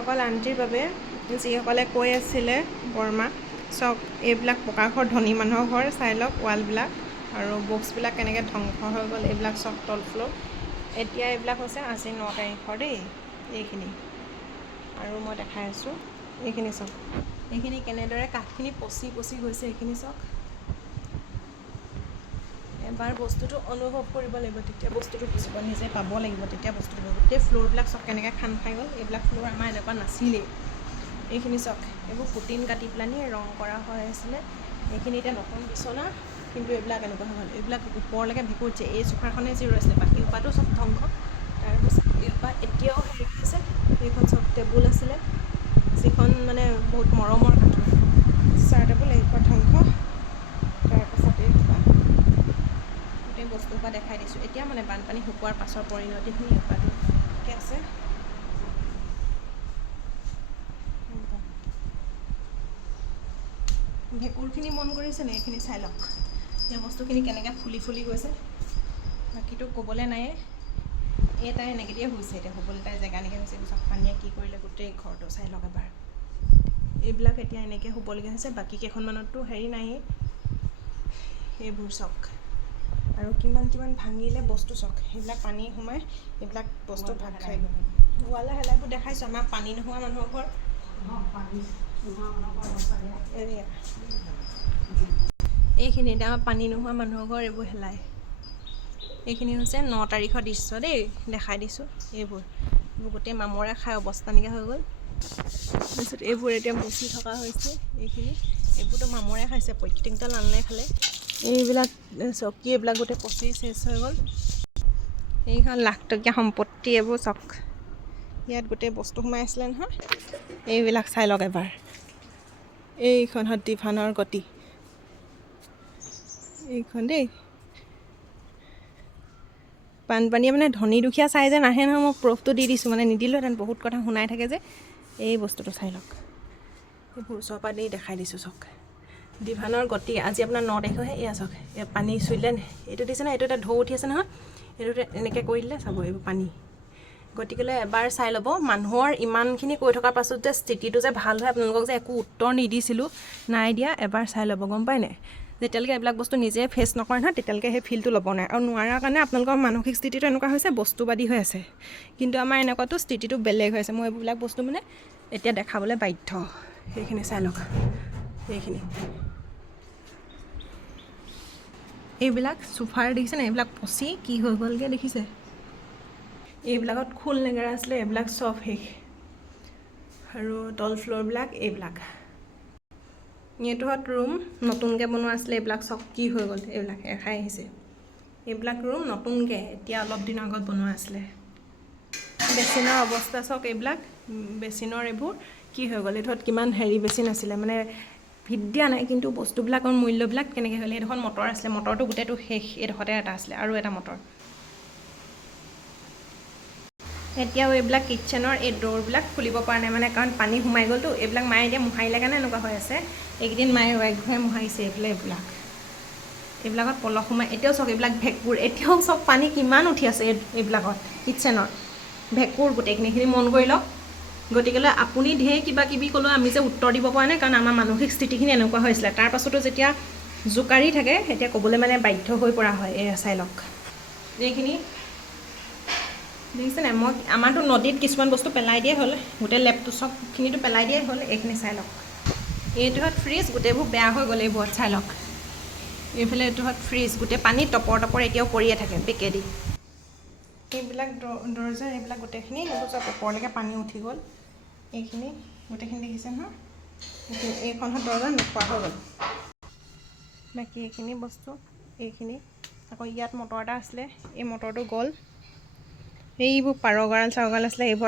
অকল আন্টিৰ বাবে যিসকলে কৈ আছিলে বৰমা চক এইবিলাক পকা ঘৰ ধনী মানুহৰ ঘৰ চাই লওক ৱালবিলাক আৰু বক্সবিলাক কেনেকৈ ধ্বংস হৈ গ'ল এইবিলাক চব তল ফ্ল'ৰ এতিয়া এইবিলাক হৈছে আজি 9 তাৰিখৰ দেই এইখিনি আৰু মই দেখাই আছোঁ এইখিনি চক এইখিনি কেনেদৰে কাঠখিনি পচি গৈছে এইখিনি চক এবাৰ বস্তুটো অনুভৱ কৰিব লাগিব তেতিয়া বস্তুটো বুজিব নিজে পাব লাগিব তেতিয়া বস্তুটো গোটেই ফ্ল'ৰবিলাক চব কেনেকৈ খান খাই গ'ল এইবিলাক ফ্ল'ৰ আমাৰ এনেকুৱা নাছিলেই এইখিনি চক এইবোৰ পুটিন কাটি পেলানি ৰং কৰা হৈ আছিলে এইখিনি এতিয়া নতুন বিচনা কিন্তু এইবিলাক এনেকুৱা হৈ গ'ল এইবিলাক ওপৰলৈকে ভেঁকুৰ উঠিছে এই চোফাখনে যি ৰৈছিলে বাকী সোপাটো চব ধ্বংস তাৰপিছত এইবাৰ এতিয়াও হেৰি হৈছে এইখন চব টেবুল আছিলে যিখন মানে বহুত মৰমৰ কাঠৰ চাৰ টেবুল এইখন ধ্বংস তাৰপাছত এইসোপা গোটেই বস্তুসোপা দেখাই দিছোঁ এতিয়া মানে বানপানী শুকোৱাৰ পাছৰ পৰিণতিখিনি এইসোপাটোকে আছে ভেঁকুৰখিনি মন কৰিছেনে এইখিনি চাই লওক এই বস্তুখিনি কেনেকৈ ফুলি গৈছে বাকীটো ক'বলৈ নাই এটাই এনেকৈ হৈছে এতিয়া হ'বলৈ তাই জেগা নাইকিয়া হৈছে চব পানীয়ে কি কৰিলে গোটেই ঘৰটো চাই লওক এবাৰ এইবিলাক এতিয়া এনেকৈ হ'বলগীয়া হৈছে বাকী কেইখনমানততো হেৰি নায়েই এইবোৰ চক আৰু কিমান ভাঙিলে বস্তু চক সেইবিলাক পানী সোমাই এইবিলাক বস্তু ভাগ খাই গ'ল ৱালে হেলাইবোৰ দেখাইছোঁ আমাৰ পানী নোহোৱা মানুহৰ ঘৰ এইখিনি এতিয়া আমাৰ পানী নোহোৱা মানুহৰ ঘৰ এইবোৰ হেলাই এইখিনি হৈছে 9 তাৰিখৰ দৃশ্য দেই দেখাই দিছোঁ এইবোৰ গোটেই মামৰে খাই অৱস্থা নাইকিয়া হৈ গ'ল তাৰপিছত এইবোৰ এতিয়া মুচি থকা হৈছে এইবোৰতো মামৰে খাইছে প্ৰত্যেকডাল আনলাই খালে এইবিলাক চকী এইবিলাক গোটেই পচি চেচ হৈ গ'ল এইখন লাখটকীয়া সম্পত্তি এইবোৰ চক ইয়াত গোটেই বস্তু সোমাই আছিলে নহয় এইবিলাক চাই লওক এবাৰ এইখন ডিভানৰ গতি এইখন দেই বানপানীয়ে মানে ধনী দুখীয়া চাই যে নাহে নহয় মই প্ৰুফটো দি দিছোঁ মানে নিদিলোহেঁতেন বহুত কথা শুনাই থাকে যে এই বস্তুটো চাই লওক এইবোৰ ওচৰৰ পৰা দি দেখাই দিছোঁ চক ডিভানৰ গতি আজি আপোনাৰ 9 তাৰিখহে এয়া চক এই পানী চুইলে এইটো দিছে নহয় এইটো এটা ঢৌ উঠি আছে নহয় এইটো এনেকৈ কৰি দিলে চাব এইবোৰ পানী গতিকেলৈ এবাৰ চাই ল'ব মানুহৰ ইমানখিনি কৈ থকাৰ পাছত যে স্থিতিটো যে ভাল হয় আপোনালোকক যে একো উত্তৰ নিদিছিলোঁ নাই দিয়া এবাৰ চাই ল'ব গম পায়নে যেতিয়ালৈকে এইবিলাক বস্তু নিজে ফেচ নকৰে নহয় তেতিয়ালৈকে সেই ফিলটো ল'ব নোৱাৰে আৰু নোৱাৰাৰ কাৰণে আপোনালোকৰ মানসিক স্থিতিটো এনেকুৱা হৈছে বস্তুবাদী হৈ আছে কিন্তু আমাৰ এনেকুৱাতো স্থিতিটো বেলেগ হৈ আছে মই এইবিলাক বস্তু মানে এতিয়া দেখাবলৈ বাধ্য সেইখিনি চাই লওক সেইখিনি এইবিলাক চোফাৰ দেখিছেনে এইবিলাক পচি কি হৈ গ'লগৈ দেখিছে এইবিলাকত খোল নেগেৰা আছিলে এইবিলাক চব শেষ আৰু তল ফ্ল'ৰবিলাক এইবিলাক এইটোহঁত ৰুম নতুনকৈ বনোৱা আছিলে এইবিলাক চব কি হৈ গ'ল এইবিলাক এখাই আহিছে এইবিলাক ৰুম নতুনকৈ এতিয়া অলপ দিনৰ আগত বনোৱা আছিলে বেচিনৰ অৱস্থা চক এইবিলাক বেচিনৰ এইবোৰ কি হৈ গ'ল এইটোহঁত কিমান হেৰি বেচিন আছিলে মানে ভিত দিয়া নাই কিন্তু বস্তুবিলাকৰ মূল্যবিলাক কেনেকৈ হ'লে এইডোখৰ মটৰ আছিলে মটৰটো গোটেইটো শেষ এইডোখৰতে এটা আছিলে আৰু এটা মটৰ এতিয়াও এইবিলাক কিটচেনৰ এই ডোৰবিলাক খুলিব পৰা নাই মানে কাৰণ পানী সোমাই গ'লতো এইবিলাক মায়ে এতিয়া মোহাৰিলে কাৰণে এনেকুৱা হৈ আছে এইকেইদিন মায়ে ঘূৰাই মোহাৰিছে এইবিলাকত পলস সোমাই এতিয়াও চক এইবিলাক ভেঁকুৰ এতিয়াও চব পানী কিমান উঠি আছে এইবিলাকত কিটচেনৰ ভেঁকুৰ গোটেইখিনি মন কৰি লওক গতিকেলৈ আপুনি ঢেৰ কিবা কিবি ক'লেও আমি যে উত্তৰ দিব পৰা নাই কাৰণ আমাৰ মানসিক স্থিতিখিনি এনেকুৱা হৈছিলে তাৰপাছতো যেতিয়া জোকাৰি থাকে তেতিয়া ক'বলৈ মানে বাধ্য হৈ পৰা হয় এই চাই লওক এইখিনি দেখিছে নাই মই আমাৰতো নদীত কিছুমান বস্তু পেলাই দিয়ে হ'ল গোটেই লেপটপ চবখিনিতো পেলাই দিয়ে হ'ল এইখিনি চাই লওক এইটোহঁত ফ্ৰিজ গোটেইবোৰ বেয়া হৈ গ'ল এইবোৰত চাই লওক এইফালে এইটোহঁত ফ্ৰিজ গোটেই পানী টপৰ এতিয়াও পৰিয়ে থাকে বেকেদি এইবিলাক দৰ্জা এইবিলাক গোটেইখিনি এইবোৰ চব ওপৰলৈকে পানী উঠি গ'ল এইখিনি গোটেইখিনি দেখিছে নহয় এইখনত দৰ্জা নোখোৱা হৈ গ'ল বাকী এইখিনি বস্তু এইখিনি আকৌ ইয়াত মটৰ এটা আছিলে এই মটৰটো গ'ল এইবোৰ পাৰ গঁৰাল চাৰ গঁৰাল আছিলে এইবোৰ